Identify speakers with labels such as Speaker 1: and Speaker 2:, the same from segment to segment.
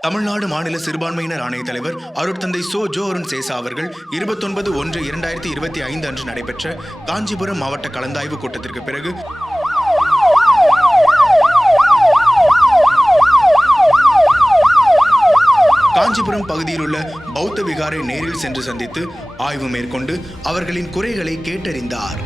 Speaker 1: தமிழ்நாடு மாநில சிறுபான்மையினர் ஆணைய தலைவர் அருட்தந்தை சோ ஜோ அருண் சேசா அவர்கள் இருபத்தொன்பது ஒன்று இரண்டாயிரத்தி இருபத்தி ஐந்து அன்று நடைபெற்ற காஞ்சிபுரம் மாவட்ட கலந்தாய்வு கூட்டத்திற்கு பிறகு காஞ்சிபுரம் பகுதியில் உள்ள பௌத்த விகாரை நேரில் சென்று சந்தித்து ஆய்வு மேற்கொண்டு அவர்களின் குறைகளை கேட்டறிந்தார்.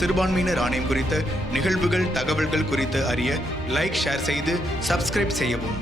Speaker 1: சிறுபான்மையினர் ஆணையம் குறித்த நிகழ்வுகள் தகவல்கள் குறித்து அறிய லைக் ஷேர் செய்து சப்ஸ்கிரைப் செய்யவும்.